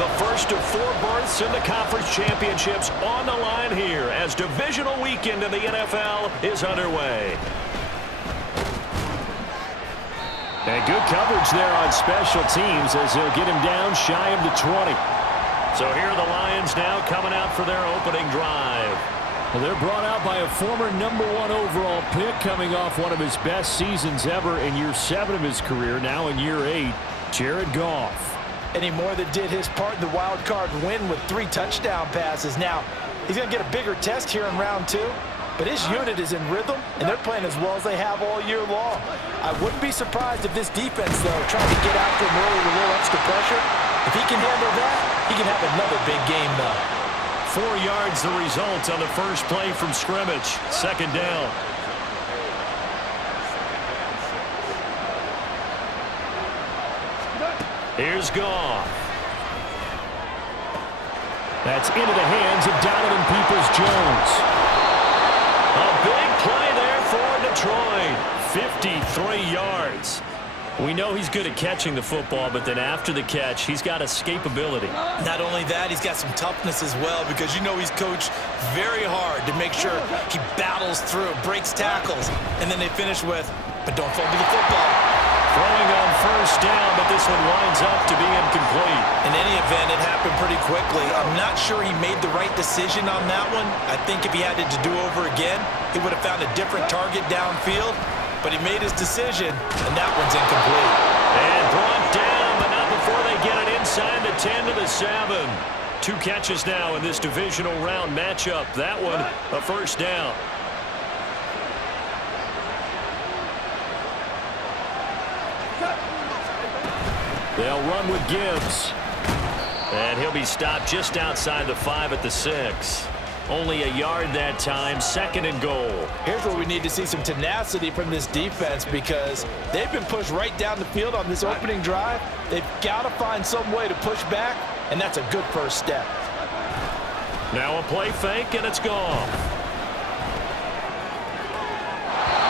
The first of 4 berths in the conference championships on the line here as divisional weekend in the NFL is underway. And good coverage there on special teams as they'll get him down shy of the 20. So here are the Lions now coming out for their opening drive. Well, they're brought out by a former #1 overall pick coming off one of his best seasons ever in year 7 of his career, now in year 8, Jared Goff. And he more than did his part in the wild card win with 3 touchdown passes. Now, he's going to get a bigger test here in round 2, but his unit is in rhythm, and they're playing as well as they have all year long. I wouldn't be surprised if this defense, though, trying to get after him early with a little extra pressure. If he can handle that, he can have another big game, though. 4 yards the result on the first play from scrimmage. Second down. Here's Goff. That's into the hands of Donovan Peoples-Jones. A big play there for Detroit. 53 yards. We know he's good at catching the football, but then after the catch, he's got escapability. Not only that, he's got some toughness as well because you know he's coached very hard to make sure he battles through, breaks tackles, and then they finish with, but don't fumble the football. Throwing on first down, but this one winds up to be incomplete. In any event, it happened pretty quickly. I'm not sure he made the right decision on that one. I think if he had it to do over again, he would have found a different target downfield. But he made his decision, and that one's incomplete. And brought down, but not before they get it inside the 10 to the 7. 2 catches now in this divisional round matchup. That one, a first down. They'll run with Gibbs. And he'll be stopped just outside the 5 at the 6. Only a yard that time, second and goal. Here's where we need to see some tenacity from this defense because they've been pushed right down the field on this opening drive. They've got to find some way to push back, and that's a good first step. Now a play fake, and it's gone.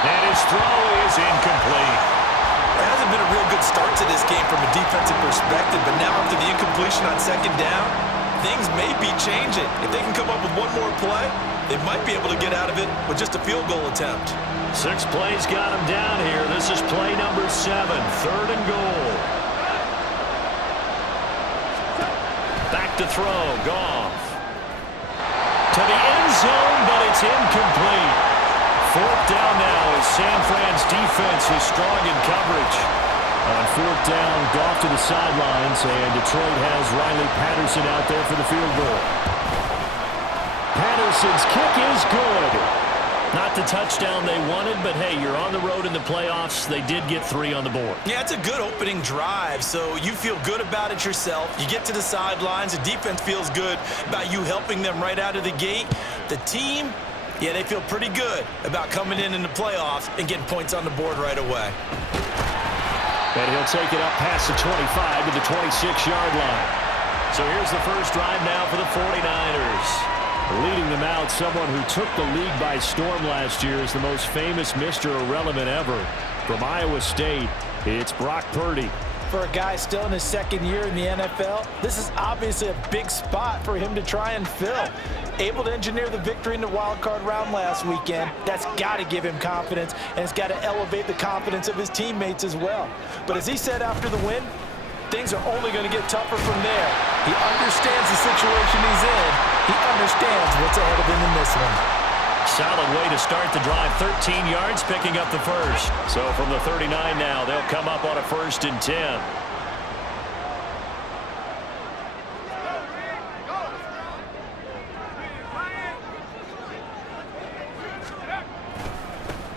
And his throw is incomplete. It hasn't been a real good start to this game from a defensive perspective, but now after the incompletion on second down, things may be changing. If they can come up with one more play, they might be able to get out of it with just a field goal attempt. 6 plays got him down here. This is play number 7, third and goal. Back to throw, Goff. To the end zone, but it's incomplete. 4th down now as San Fran's defense is strong in coverage. On 4th down, Goff to the sidelines, and Detroit has Riley Patterson out there for the field goal. Patterson's kick is good. Not the touchdown they wanted, but hey, you're on the road in the playoffs. They did get 3 on the board. Yeah, it's a good opening drive, so you feel good about it yourself. You get to the sidelines, the defense feels good about you helping them right out of the gate. The team, yeah, they feel pretty good about coming in the playoffs and getting points on the board right away. And he'll take it up past the 25 to the 26-yard line. So here's the first drive now for the 49ers. Leading them out, someone who took the league by storm last year is the most famous Mr. Irrelevant ever. From Iowa State, it's Brock Purdy. For a guy still in his 2nd year in the NFL, this is obviously a big spot for him to try and fill. Able to engineer the victory in the wild card round last weekend. That's got to give him confidence, and it's got to elevate the confidence of his teammates as well. But as he said after the win, things are only going to get tougher from there. He understands the situation he's in. He understands what's ahead of him in this one. Solid way to start the drive. 13 yards, picking up the first. So from the 39 now, they'll come up on a 1st and 10.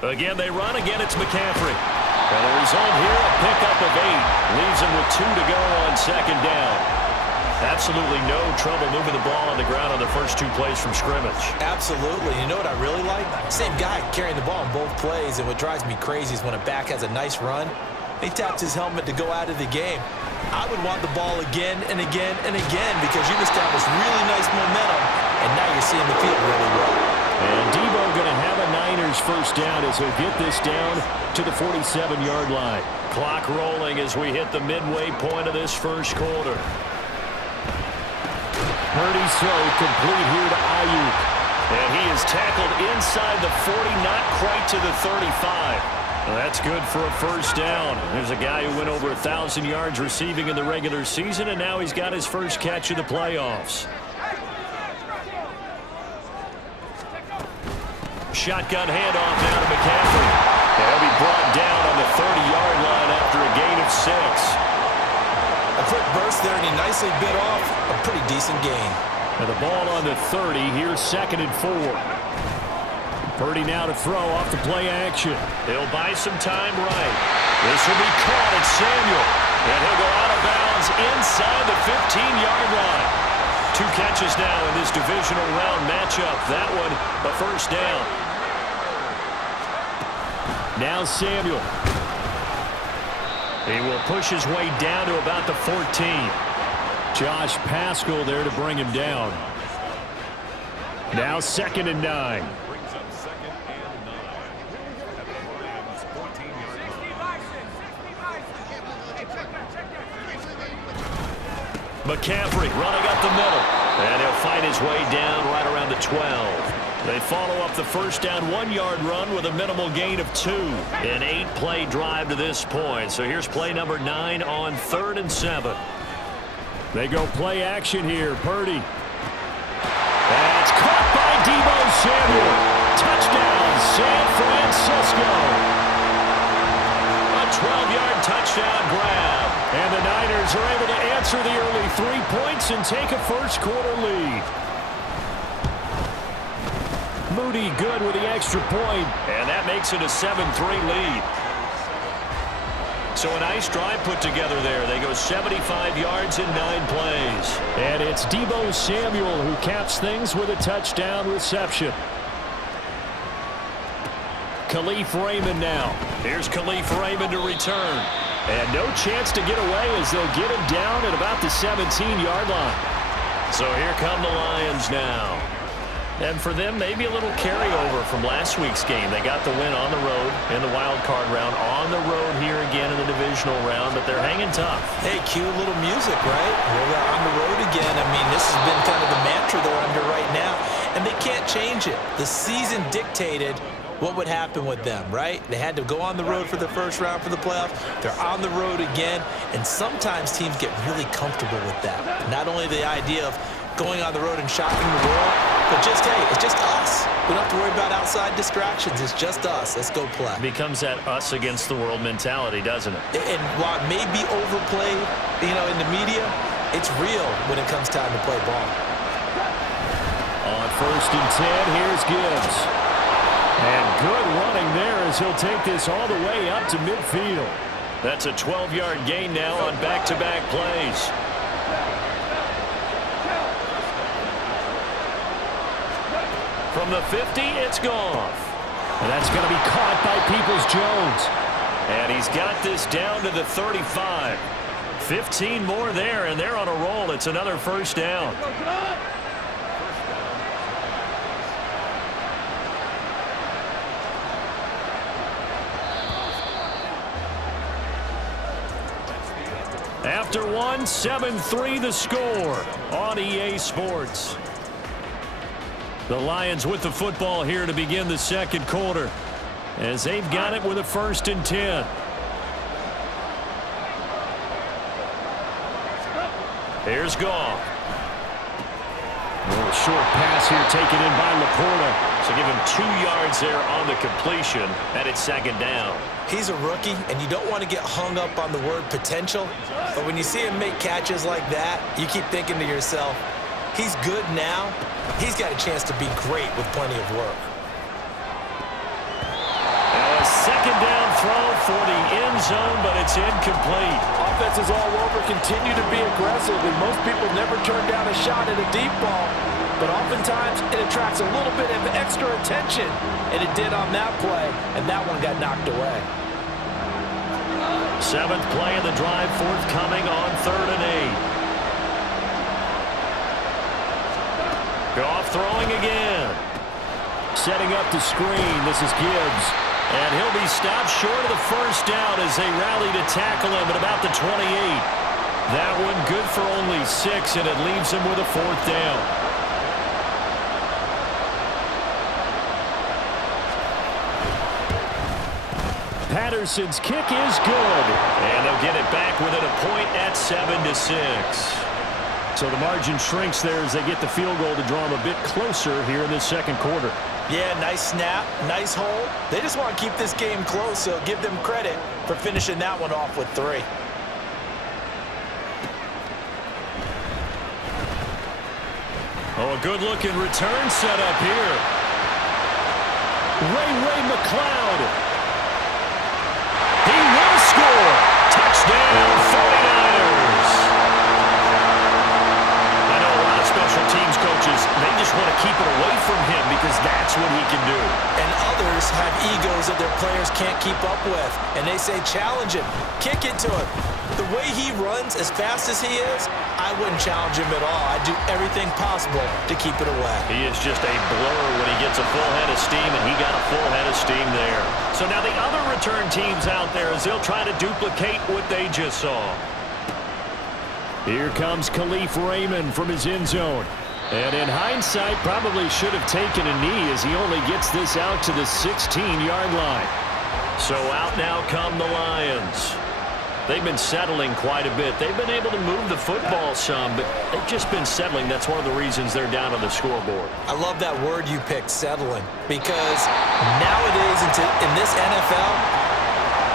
Again, they run. Again, it's McCaffrey. And the result here, a pickup of 8. Leaves him with 2 to go on second down. Absolutely no trouble moving the ball on the ground on the first 2 plays from scrimmage. Absolutely. You know what I really like? Same guy carrying the ball in both plays, and what drives me crazy is when a back has a nice run, he taps his helmet to go out of the game. I would want the ball again and again and again because you've established really nice momentum, and now you're seeing the field really well. And Debo going to have a Niners first down as he'll get this down to the 47-yard line. Clock rolling as we hit the midway point of this first quarter. Purdy's throw complete here to Ayuk. And he is tackled inside the 40, not quite to the 35. Well, that's good for a first down. There's a guy who went over 1,000 yards receiving in the regular season, and now he's got his first catch of the playoffs. Shotgun handoff now to McCaffrey. He'll be brought down on the 30-yard line after a gain of 6. A quick burst there, and he nicely bit off a pretty decent gain. And the ball on the 30. Here's 2nd and 4. Purdy now to throw off the play action. He'll buy some time right. This will be caught at Samuel. And he'll go out of bounds inside the 15-yard line. 2 catches now in this divisional round matchup. That one, a first down. Now Samuel. He will push his way down to about the 14. Josh Paschal there to bring him down. Now 2nd and 9. McCaffrey running up the middle. And he'll find his way down right around the 12. They follow up the first down 1-yard run with a minimal gain of 2. An 8-play drive to this point. So here's play number 9 on 3rd and 7. They go play action here. Purdy. That's caught by Deebo Samuel. Touchdown, San Francisco. A 12-yard touchdown grab. And the Niners are able to answer the early 3 points and take a first-quarter lead. Moody good with the extra point. And that makes it a 7-3 lead. So a nice drive put together there. They go 75 yards in 9 plays. And it's Deebo Samuel who caps things with a touchdown reception. Khalif Raymond now. Here's Khalif Raymond to return. And no chance to get away as they'll get him down at about the 17-yard line. So here come the Lions now. And for them, maybe a little carryover from last week's game. They got the win on the road in the wild card round, on the road here again in the divisional round, but they're hanging tough. Hey, cue a little music, right? We're on the road again. I mean, this has been kind of the mantra they're under right now, and they can't change it. The season dictated what would happen with them, right? They had to go on the road for the first round for the playoffs. They're on the road again, and sometimes teams get really comfortable with that. Not only the idea of going on the road and shocking the world, but just, hey, it's just us. We don't have to worry about outside distractions. It's just us. Let's go play. It becomes that us against the world mentality, doesn't it? And while it may be overplayed, in the media, it's real when it comes time to play ball. On 1st and 10, here's Gibbs. And good running there as he'll take this all the way up to midfield. That's a 12-yard gain now on back-to-back plays. From the 50, it's gone. And that's going to be caught by Peoples-Jones. And he's got this down to the 35. 15 more there, and they're on a roll. It's another first down. After one, 7-3 the score on EA Sports. The Lions with the football here to begin the second quarter as they've got it with a 1st and 10. Here's Goff. A little short pass here taken in by Laporta. So give him 2 yards there on the completion, and it's 2nd down. He's a rookie, and you don't want to get hung up on the word potential. But when you see him make catches like that, you keep thinking to yourself, he's good now. He's got a chance to be great with plenty of work. A 2nd down throw for the end zone, but it's incomplete. Offenses all over continue to be aggressive, and most people never turn down a shot at a deep ball. But oftentimes, it attracts a little bit of extra attention, and it did on that play, and that one got knocked away. 7th play of the drive forthcoming on 3rd and 8. Goff throwing again. Setting up the screen. This is Gibbs. And he'll be stopped short of the first down as they rally to tackle him at about the 28. That one good for only 6, and it leaves him with a 4th down. Patterson's kick is good. And they'll get it back within a point at 7-6. So the margin shrinks there as they get the field goal to draw them a bit closer here in this second quarter. Yeah, nice snap, nice hold. They just want to keep this game close, so give them credit for finishing that one off with 3. Oh, a good-looking return set up here. Ray McLeod. He will score. Touchdown, 49ers. I know a lot of special teams coaches, they just want to keep it away from him because that's what he can do. And others have egos that their players can't keep up with. And they say, challenge him, kick it to him. The way he runs, as fast as he is, I wouldn't challenge him at all. I'd do everything possible to keep it away. He is just a blur when he gets a full head of steam, and he got a full head of steam there. So now the other return teams out there as they'll try to duplicate what they just saw. Here comes Khalif Raymond from his end zone. And in hindsight, probably should have taken a knee as he only gets this out to the 16-yard line. So out now come the Lions. They've been settling quite a bit. They've been able to move the football some, but they've just been settling. That's one of the reasons they're down on the scoreboard. I love that word you picked, settling, because nowadays in this NFL,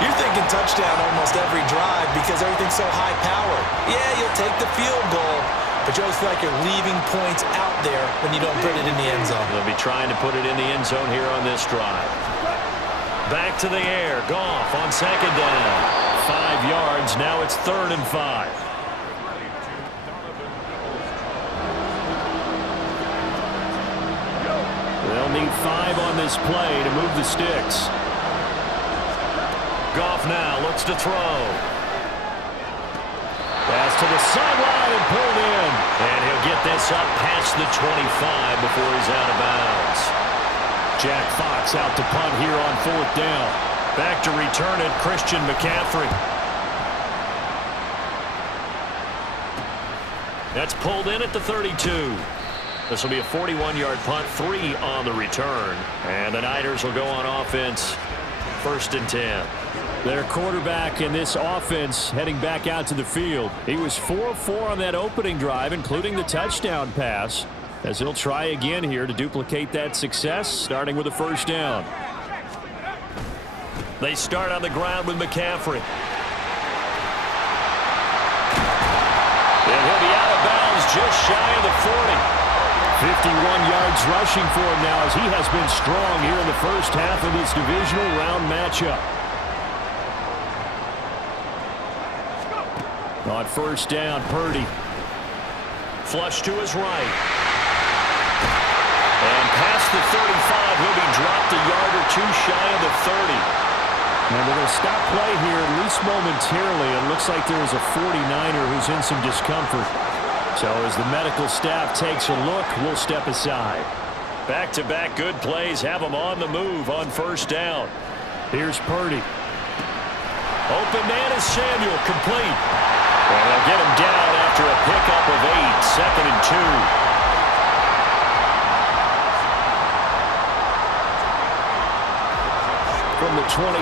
you're thinking touchdown almost every drive because everything's so high-powered. Yeah, you'll take the field goal, but you always feel like you're leaving points out there when you don't put it in the end zone. They'll be trying to put it in the end zone here on this drive. Back to the air. Goff on second down. 5 yards. Now it's 3rd and 5. They'll need 5 on this play to move the sticks. Goff now looks to throw. Pass to the sideline and pulled in. And he'll get this up past the 25 before he's out of bounds. Jack Fox out to punt here on 4th down. Back to return it, Christian McCaffrey. That's pulled in at the 32. This will be a 41-yard punt, 3 on the return. And the Niners will go on offense, 1st and 10. Their quarterback in this offense heading back out to the field. He was 4-4 on that opening drive, including the touchdown pass, as he'll try again here to duplicate that success, starting with a 1st down. They start on the ground with McCaffrey. And he'll be out of bounds just shy of the 40. 51 yards rushing for him now as he has been strong here in the first half of this divisional round matchup. On 1st down, Purdy. Flush to his right. And past the 35, he'll be dropped a yard or 2 shy of the 30. And they're going to stop play here, at least momentarily. It looks like there is a 49er who's in some discomfort. So as the medical staff takes a look, we'll step aside. Back-to-back good plays have them on the move on 1st down. Here's Purdy. Open man is Samuel, complete. And they'll get him down after a pickup of 8, 2nd and 2. From the 23,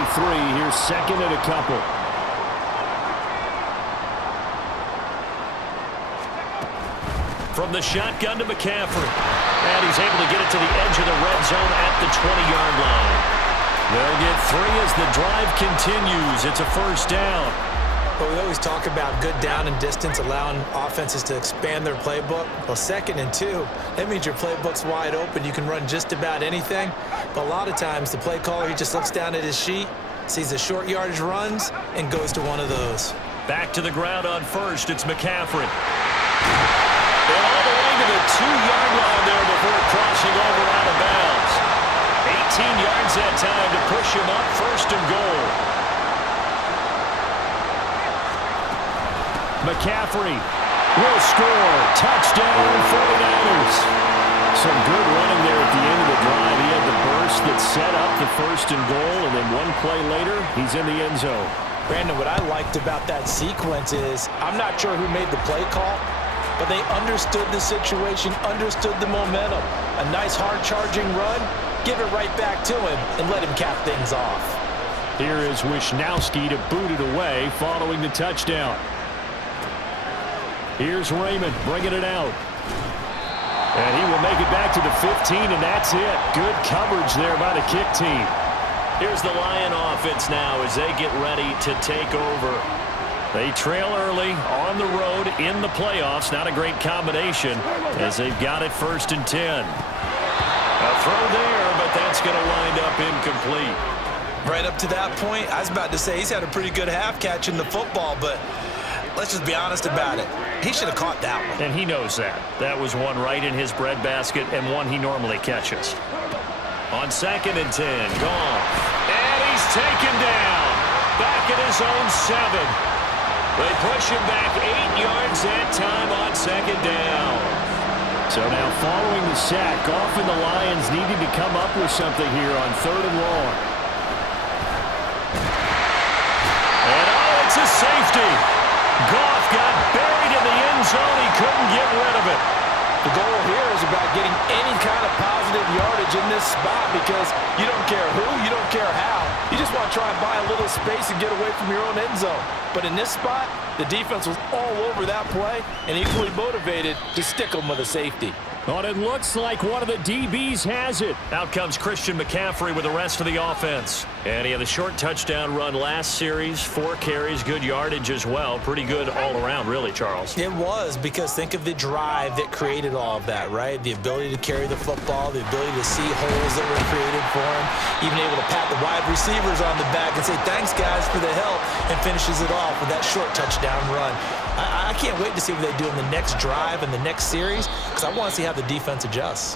here's 2nd and a couple. From the shotgun to McCaffrey. And he's able to get it to the edge of the red zone at the 20-yard line. They'll get 3 as the drive continues. It's a 1st down. But we always talk about good down and distance, allowing offenses to expand their playbook. Well, 2nd and 2, that means your playbook's wide open. You can run just about anything. But a lot of times, the play caller, he just looks down at his sheet, sees the short yardage runs, and goes to one of those. Back to the ground on 1st, it's McCaffrey. And all the way to the 2-yard line there before crossing over out of bounds. 18 yards that time to push him up, 1st and goal. McCaffrey will score. Touchdown, 49ers. Some good running there at the end of the drive. He had the burst that set up the 1st and goal, and then one play later, he's in the end zone. Brandon, what I liked about that sequence is I'm not sure who made the play call, but they understood the situation, understood the momentum. A nice hard-charging run, give it right back to him, and let him cap things off. Here is Wisnowski to boot it away following the touchdown. Here's Raymond bringing it out. And he will make it back to the 15, and that's it. Good coverage there by the kick team. Here's the Lion offense now as they get ready to take over. They trail early on the road in the playoffs. Not a great combination as they've got it 1st and 10. A throw there, but that's going to wind up incomplete. Right up to that point, I was about to say he's had a pretty good half catching the football, but let's just be honest about it. He should have caught that one. And he knows that. That was one right in his breadbasket and one he normally catches. On 2nd and 10, gone. And he's taken down. Back at his own 7. They push him back 8 yards that time on 2nd down. So now following the sack, often the Lions needed to come up with something here on 3rd and long. And it's a safety. Goff got buried in the end zone. He couldn't get rid of it. The goal here is about getting any kind of positive yardage in this spot because you don't care who, you don't care how. You just want to try and buy a little space and get away from your own end zone. But in this spot, the defense was all over that play and equally motivated to stick them with a safety. But it looks like one of the DBs has it. Out comes Christian McCaffrey with the rest of the offense. And he had a short touchdown run last series, 4 carries, good yardage as well. Pretty good all around, really, Charles. It was, because think of the drive that created all of that, right? The ability to carry the football, the ability to see holes that were created for him, even able to pat the wide receivers on the back and say, thanks, guys, for the help, and finishes it off with that short touchdown run. I can't wait to see what they do in the next drive and the next series because I want to see how the defense adjusts.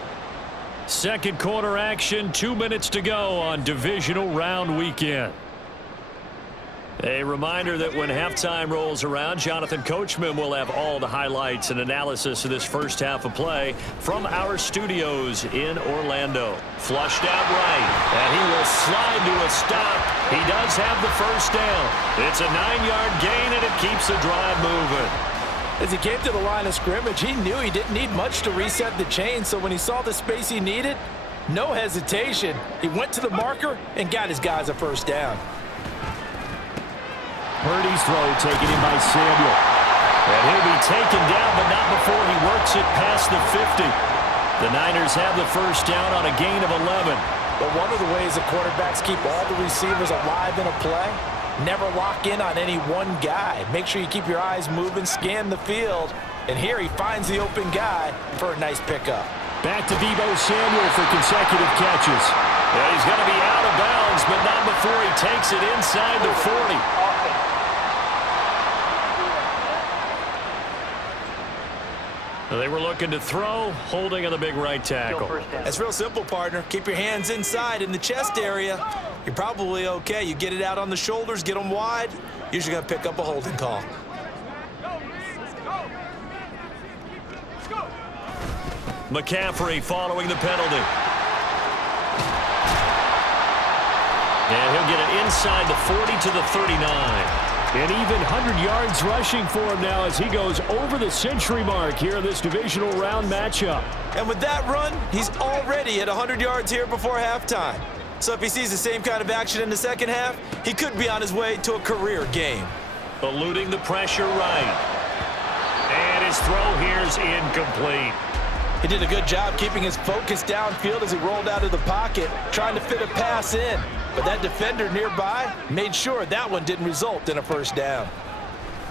Second quarter action, 2 minutes to go on divisional round weekend. A reminder that when halftime rolls around, Jonathan Coachman will have all the highlights and analysis of this first half of play from our studios in Orlando. Flushed out right, and he will slide to a stop. He does have the first down. It's a 9-yard gain, and it keeps the drive moving. As he came to the line of scrimmage, he knew he didn't need much to reset the chain, so when he saw the space he needed, no hesitation. He went to the marker and got his guys a first down. Purdy's throw taken in by Samuel. And he'll be taken down, but not before he works it past the 50. The Niners have the first down on a gain of 11. But one of the ways the quarterbacks keep all the receivers alive in a play, never lock in on any one guy. Make sure you keep your eyes moving, scan the field. And here he finds the open guy for a nice pickup. Back to Deebo Samuel for consecutive catches. Yeah, he's going to be out of bounds, but not before he takes it inside the 40. They were looking to throw, holding on the big right tackle. It's real simple, partner. Keep your hands inside in the chest area. You're probably okay. You get it out on the shoulders, get them wide. Usually going to pick up a holding call. McCaffrey following the penalty. And he'll get it inside the 40 to the 39. And even 100 yards rushing for him now as he goes over the century mark here in this divisional round matchup. And with that run, he's already at 100 yards here before halftime. So if he sees the same kind of action in the second half, he could be on his way to a career game. Eluding the pressure right. And his throw here's incomplete. He did a good job keeping his focus downfield as he rolled out of the pocket, trying to fit a pass in. But that defender nearby made sure that one didn't result in a first down.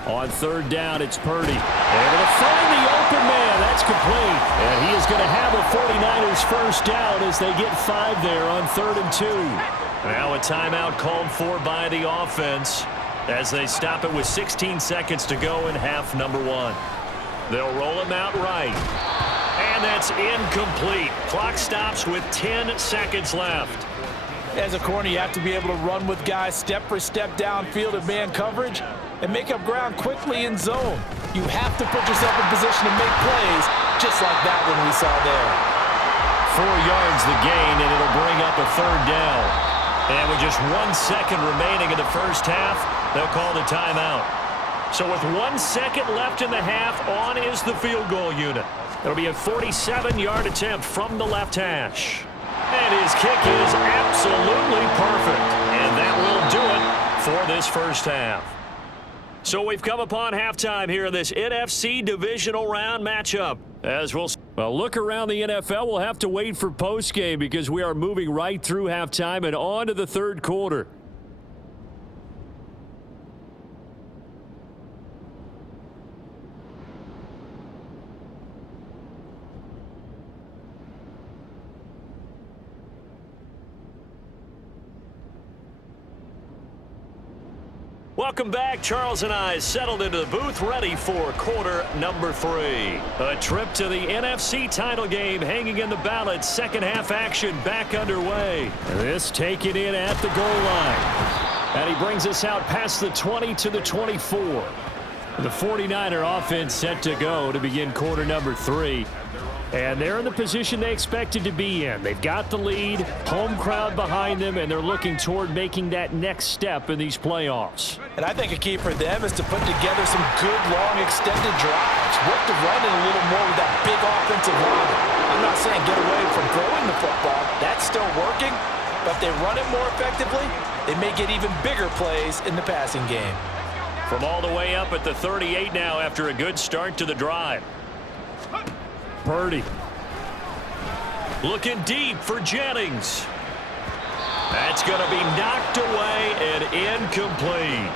On third down, it's Purdy. Able to find the open man. That's complete. And he is going to have a 49ers first down as they get 5 there on 3rd and 2. Now a timeout called for by the offense as they stop it with 16 seconds to go in half number 1. They'll roll him out right. And that's incomplete. Clock stops with 10 seconds left. As a corner, you have to be able to run with guys step for step downfield in man coverage and make up ground quickly in zone. You have to put yourself in position to make plays just like that one we saw there. 4 yards the gain, and it'll bring up a 3rd down. And with just 1 second remaining in the first half, they'll call the timeout. So with 1 second left in the half, on is the field goal unit. It'll be a 47-yard attempt from the left hash. And his kick is absolutely perfect. And that will do it for this first half. So we've come upon halftime here in this NFC Divisional Round matchup. As we'll look around the NFL, we'll have to wait for postgame because we are moving right through halftime and on to the third quarter. Welcome back. Charles and I settled into the booth, ready for quarter number 3. A trip to the NFC title game hanging in the balance. Second half action back underway. This taken in at the goal line. And he brings us out past the 20 to the 24. The 49er offense set to go to begin quarter number 3. And they're in the position they expected to be in. They've got the lead, home crowd behind them, and they're looking toward making that next step in these playoffs. And I think a key for them is to put together some good, long, extended drives. Work the run in a little more with that big offensive line. I'm not saying get away from throwing the football. That's still working. But if they run it more effectively, they may get even bigger plays in the passing game. From all the way up at the 38 now after a good start to the drive. Purdy. Looking deep for Jennings. That's going to be knocked away and incomplete.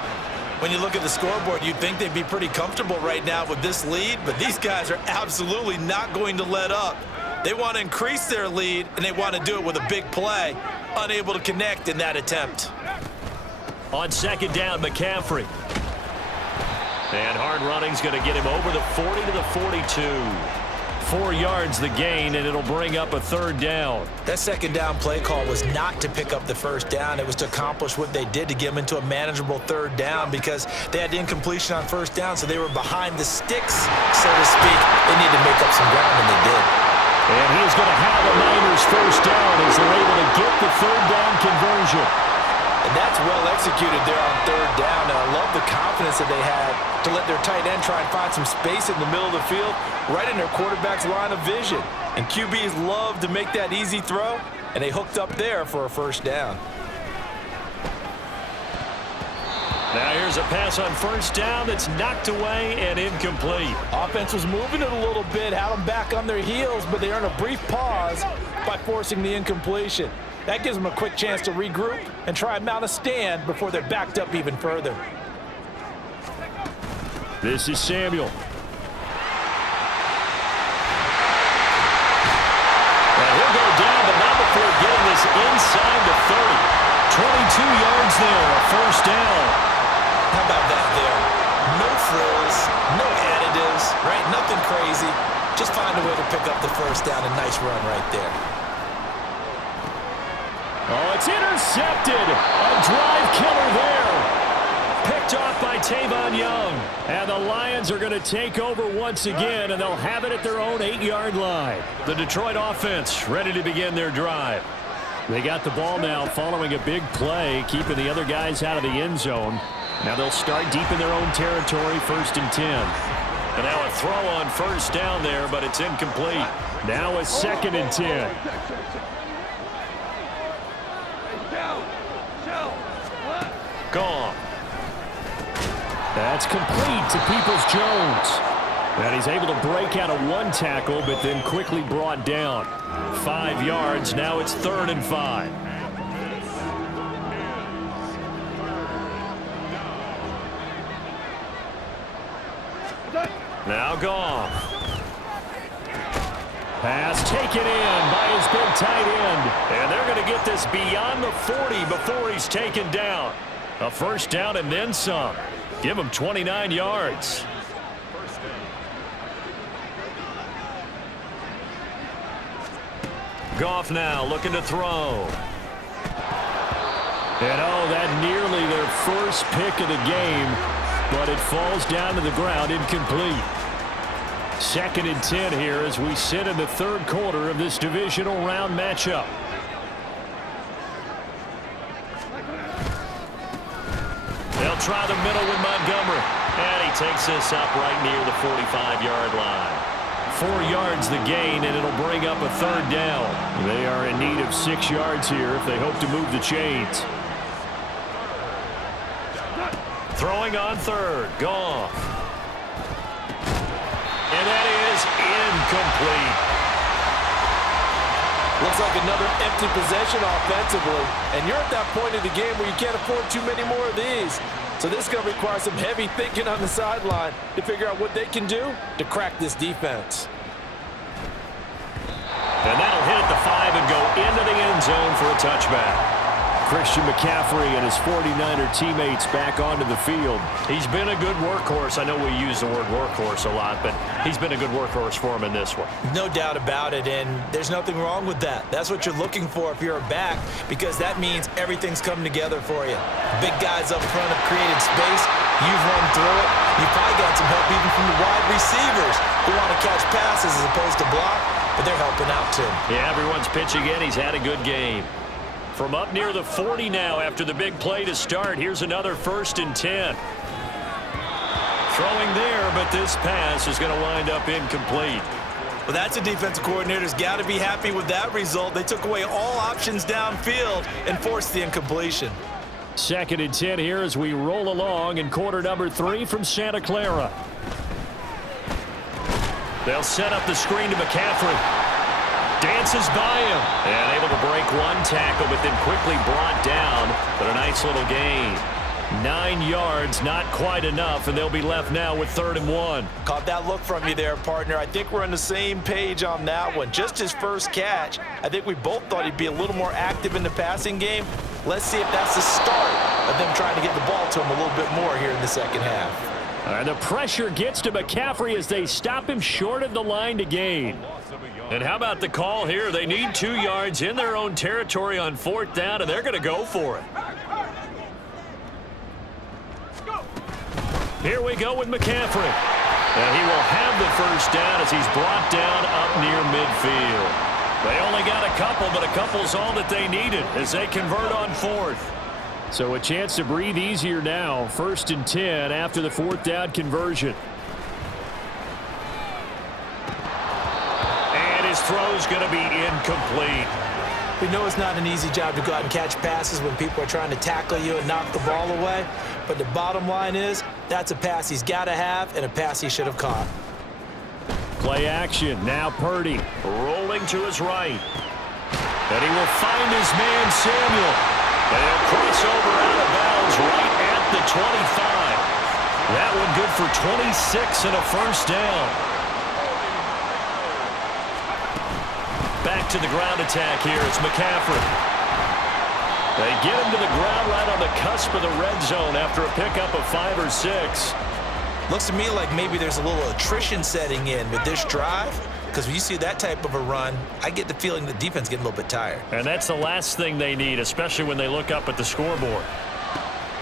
When you look at the scoreboard, you'd think they'd be pretty comfortable right now with this lead, but these guys are absolutely not going to let up. They want to increase their lead, and they want to do it with a big play. Unable to connect in that attempt. On second down, McCaffrey. And hard running's going to get him over the 40 to the 42. 4 yards the gain, and it'll bring up a third down. That second down play call was not to pick up the first down. It was to accomplish what they did to get them into a manageable third down because they had incompletion on first down, so they were behind the sticks, so to speak. They needed to make up some ground, and they did. And he is going to have a Niners first down as they're able to get the third down conversion. And that's well executed there on third down, and I love the confidence that they had to let their tight end try and find some space in the middle of the field, right in their quarterback's line of vision. And QBs love to make that easy throw, and they hooked up there for a first down. Now here's a pass on first down that's knocked away and incomplete. Offense was moving it a little bit, had them back on their heels, but they earned a brief pause by forcing the incompletion. That gives them a quick chance to regroup and try and mount a stand before they're backed up even further. This is Samuel. Well, he'll go down, but not before getting this inside the 30. 22 yards there, a first down. How about that there? No frills, no additives, right? Nothing crazy. Just find a way to pick up the first down. A nice run right there. Oh, it's intercepted. A drive killer there. Picked off by Tavon Young. And the Lions are going to take over once again, and they'll have it at their own 8-yard line. The Detroit offense ready to begin their drive. They got the ball now following a big play, keeping the other guys out of the end zone. Now they'll start deep in their own territory, 1st and 10. And now a throw on first down there, but it's incomplete. Now a 2nd and 10. Gone. That's complete to Peoples-Jones. And he's able to break out of one tackle, but then quickly brought down. 5 yards. Now it's 3rd and 5. Now gone. Pass taken in by his big tight end. And they're going to get this beyond the 40 before he's taken down. A first down and then some. Give him 29 yards. Goff now looking to throw. And oh, that nearly their first pick of the game, but it falls down to the ground incomplete. 2nd and 10 here as we sit in the 3rd quarter of this divisional round matchup. try the middle with Montgomery. And he takes this up right near the 45-yard line. 4 yards the gain, and it'll bring up a third down. They are in need of 6 yards here if they hope to move the chains. Throwing on third. Goff. And that is incomplete. Looks like another empty possession offensively. And you're at that point of the game where you can't afford too many more of these. So this is going to require some heavy thinking on the sideline to figure out what they can do to crack this defense. And that'll hit at the 5 and go into the end zone for a touchback. Christian McCaffrey and his 49er teammates back onto the field. He's been a good workhorse. I know we use the word workhorse a lot, but he's been a good workhorse for him in this one. No doubt about it, and there's nothing wrong with that. That's what you're looking for if you're a back, because that means everything's coming together for you. Big guys up front have created space. You've run through it. You've probably got some help even from the wide receivers who want to catch passes as opposed to block, but they're helping out too. Yeah, everyone's pitching in. He's had a good game. From up near the 40 now after the big play to start. Here's another 1st and 10. Throwing there, but this pass is going to wind up incomplete. Well, that's a defensive coordinator's got to be happy with that result. They took away all options downfield and forced the incompletion. 2nd and 10 here as we roll along in quarter number 3 from Santa Clara. They'll set up the screen to McCaffrey. Dances by him. And able to break one tackle, but then quickly brought down. But a nice little gain. 9 yards, not quite enough, and they'll be left now with 3rd and 1. Caught that look from you there, partner. I think we're on the same page on that one. Just his first catch. I think we both thought he'd be a little more active in the passing game. Let's see if that's the start of them trying to get the ball to him a little bit more here in the second half. And the pressure gets to McCaffrey as they stop him short of the line to gain. And how about the call here? They need 2 yards in their own territory on 4th down, and they're going to go for it. Here we go with McCaffrey. And he will have the 1st down as he's brought down up near midfield. They only got a couple, but a couple's all that they needed as they convert on 4th. So a chance to breathe easier now. 1st and 10 after the 4th down conversion. And his throw's going to be incomplete. We know it's not an easy job to go out and catch passes when people are trying to tackle you and knock the ball away. But the bottom line is, that's a pass he's got to have and a pass he should have caught. Play action. Now Purdy. Rolling to his right. And he will find his man Samuel. And he'll cross over out of bounds right at the 25. That one good for 26 and a 1st down. Back to the ground attack here. It's McCaffrey. They get him to the ground right on the cusp of the red zone after a pickup of 5 or 6. Looks to me like maybe there's a little attrition setting in with this drive, because when you see that type of a run, I get the feeling the defense getting a little bit tired. And that's the last thing they need, especially when they look up at the scoreboard.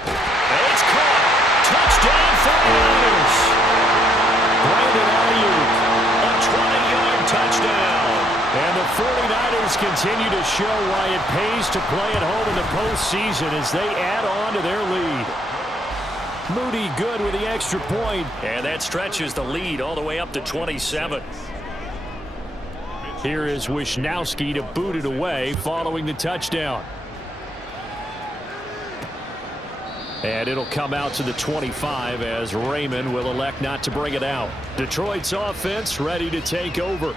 And it's caught. Touchdown for the Niners. Brandon Ayuk. A 20-yard touchdown. And the 49ers continue to show why it pays to play at home in the postseason as they add on to their lead. Moody good with the extra point. And that stretches the lead all the way up to 27. Here is Wisnowski to boot it away following the touchdown. And it'll come out to the 25 as Raymond will elect not to bring it out. Detroit's offense ready to take over.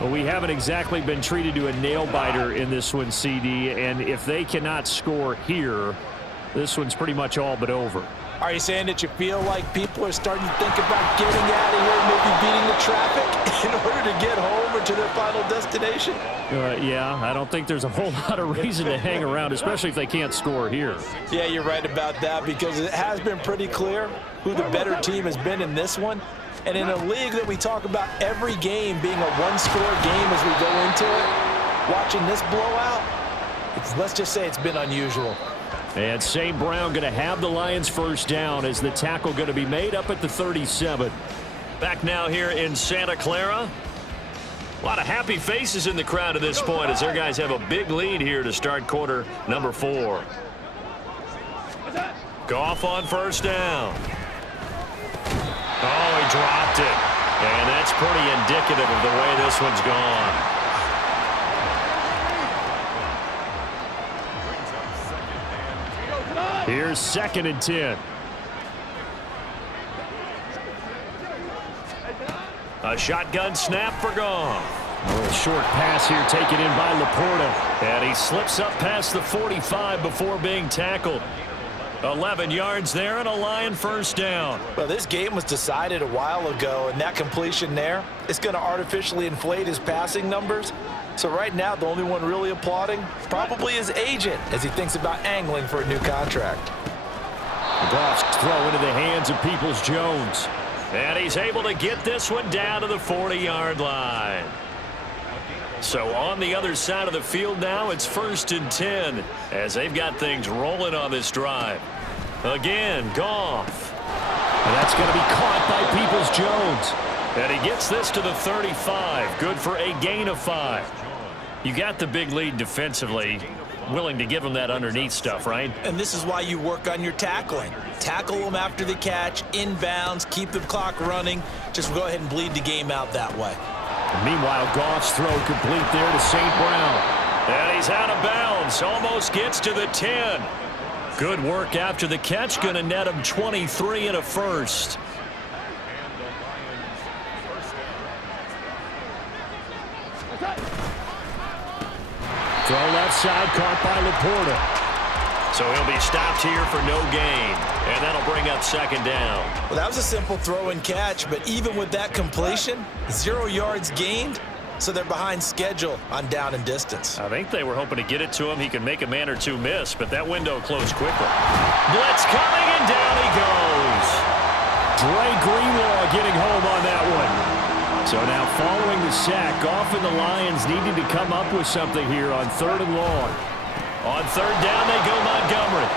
Well, we haven't exactly been treated to a nail-biter in this one, CD, and if they cannot score here, this one's pretty much all but over. Are you saying that you feel like people are starting to think about getting out of here, maybe beating the traffic in order to get home or to their final destination? Yeah, I don't think there's a whole lot of reason to hang around, especially if they can't score here. Yeah, you're right about that, because it has been pretty clear who the better team has been in this one. And in a league that we talk about every game being a one-score game as we go into it, watching this blowout, let's just say it's been unusual. And St. Brown going to have the Lions 1st down as the tackle going to be made up at the 37. Back now here in Santa Clara. A lot of happy faces in the crowd at this point as their guys have a big lead here to start quarter number 4. Goff on first down. Oh, he dropped it. And that's pretty indicative of the way this one's gone. Here's 2nd and 10. A shotgun snap for Goff. A short pass here taken in by Laporta. And he slips up past the 45 before being tackled. 11 yards there and a Lion first down. Well, this game was decided a while ago, and that completion there is going to artificially inflate his passing numbers. So right now, the only one really applauding probably his agent as he thinks about angling for a new contract. Goff's throw into the hands of Peoples-Jones. And he's able to get this one down to the 40-yard line. So on the other side of the field now, it's 1st and 10 as they've got things rolling on this drive. Again, Goff. And that's going to be caught by Peoples-Jones. And he gets this to the 35. Good for a gain of 5. You got the big lead defensively. Willing to give him that underneath stuff, right? And this is why you work on your tackling. Tackle them after the catch, inbounds, keep the clock running. Just go ahead and bleed the game out that way. And meanwhile, Goff's throw complete there to St. Brown. And he's out of bounds. Almost gets to the 10. Good work after the catch. Going to net him 23 and a first. Throw left side, caught by Laporta. So he'll be stopped here for no gain. And that'll bring up 2nd down. Well, that was a simple throw and catch, but even with that completion, 0 yards gained, so they're behind schedule on down and distance. I think they were hoping to get it to him. He could make a man or two miss, but that window closed quickly. Blitz coming, and down he goes. Dre Greenlaw getting home on that one. So now following the sack, Goff and the Lions needed to come up with something here on 3rd and long. On 3rd down, they go Montgomery.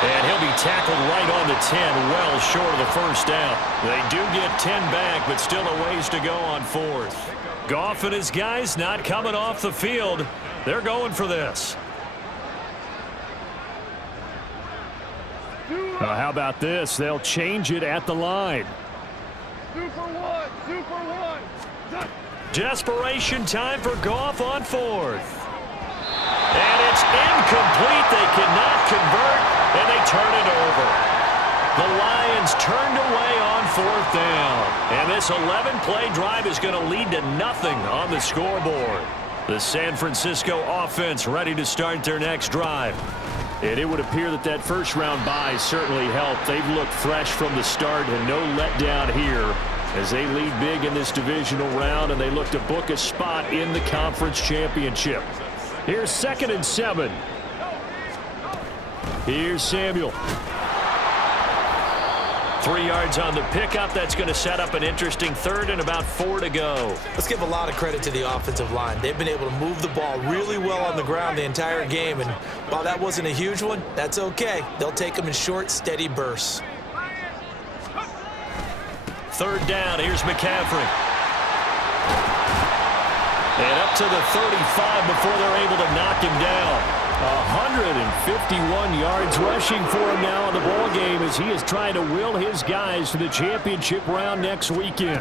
And he'll be tackled right on the 10, well short of the first down. They do get 10 back, but still a ways to go on 4th. Goff and his guys not coming off the field. They're going for this. How about this? They'll change it at the line. Super one. Desperation time for Goff on 4th. And it's incomplete. They cannot convert, and they turn it over. The Lions turned away on 4th down. And this 11-play drive is going to lead to nothing on the scoreboard. The San Francisco offense ready to start their next drive. And it would appear that that first-round bye certainly helped. They've looked fresh from the start and no letdown here as they lead big in this divisional round, and they look to book a spot in the conference championship. Here's 2nd and 7. Here's Samuel. 3 yards on the pickup. That's going to set up an interesting 3rd and about 4 to go. Let's give a lot of credit to the offensive line. They've been able to move the ball really well on the ground the entire game, and while that wasn't a huge one, that's okay. They'll take them in short, steady bursts. 3rd down. Here's McCaffrey. And up to the 35 before they're able to knock him down. 151 yards rushing for him now in the ball game as he is trying to will his guys to the championship round next weekend.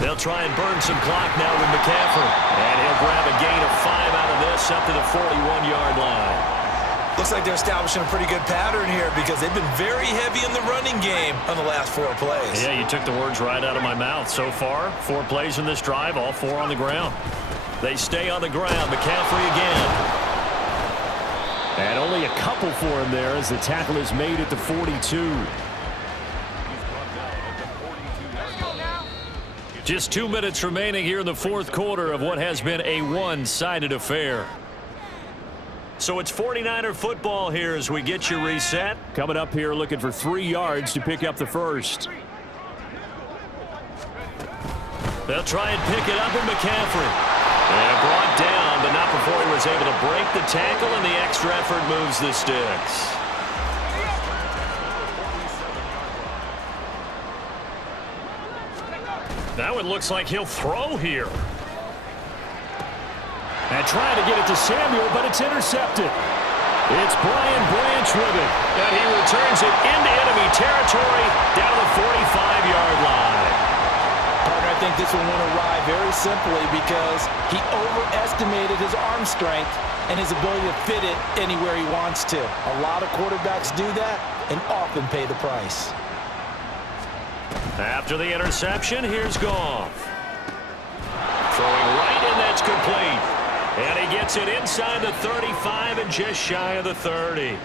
They'll try and burn some clock now with McCaffrey. And he'll grab a gain of 5 out of this up to the 41-yard line. Looks like they're establishing a pretty good pattern here because they've been very heavy in the running game on the last 4 plays. Yeah, you took the words right out of my mouth. So far, 4 plays in this drive, all 4 on the ground. They stay on the ground. McCaffrey again. And only a couple for him there as the tackle is made at the 42. Just 2 minutes remaining here in the 4th quarter of what has been a one-sided affair. So it's 49er football here as we get you reset. Coming up here looking for 3 yards to pick up the first. They'll try and pick it up with McCaffrey. And brought down, but not before he was able to break the tackle, and the extra effort moves the sticks. Now it looks like he'll throw here. And trying to get it to Samuel, but it's intercepted. It's Brian Branch with it. And he returns it into enemy territory down the 45-yard line. Partner, I think this one went awry very simply because he overestimated his arm strength and his ability to fit it anywhere he wants to. A lot of quarterbacks do that and often pay the price. After the interception, here's Goff. Throwing right, and that's complete. And he gets it inside the 35 and just shy of the 30.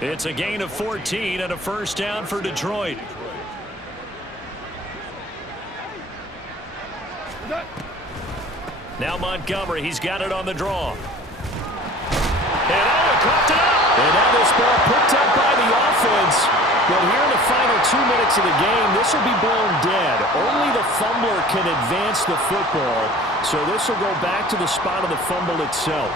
It's a gain of 14 and a first down for Detroit. Now Montgomery, he's got it on the draw. And Owen caught it up. And now this ball picked up by the offense. But here in the final 2 minutes of the game, this will be blown dead. Only the fumbler can advance the football. So this will go back to the spot of the fumble itself.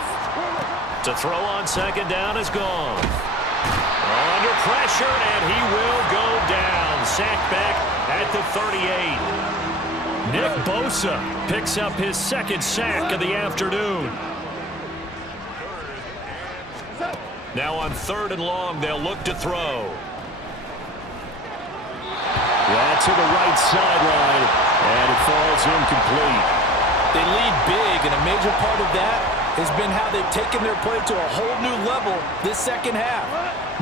To throw on second down is gone. Under pressure, and he will go down. Sacked back at the 38. Nick Bosa picks up his second sack of the afternoon. Now on 3rd and long, they'll look to throw. Yeah, to the right sideline, and it falls incomplete. They lead big, and a major part of that has been how they've taken their play to a whole new level this second half.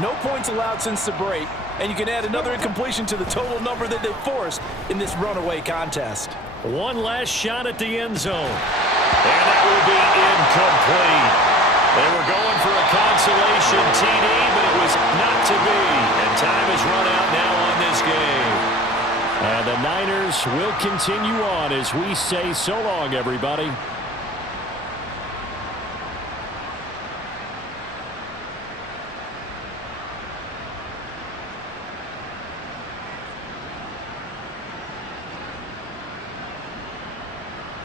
No points allowed since the break, and you can add another incompletion to the total number that they forced in this runaway contest. One last shot at the end zone. And that will be incomplete. They were going for a consolation TD, but it was not to be. And time is run out now on this game. And the Niners will continue on as we say so long, everybody.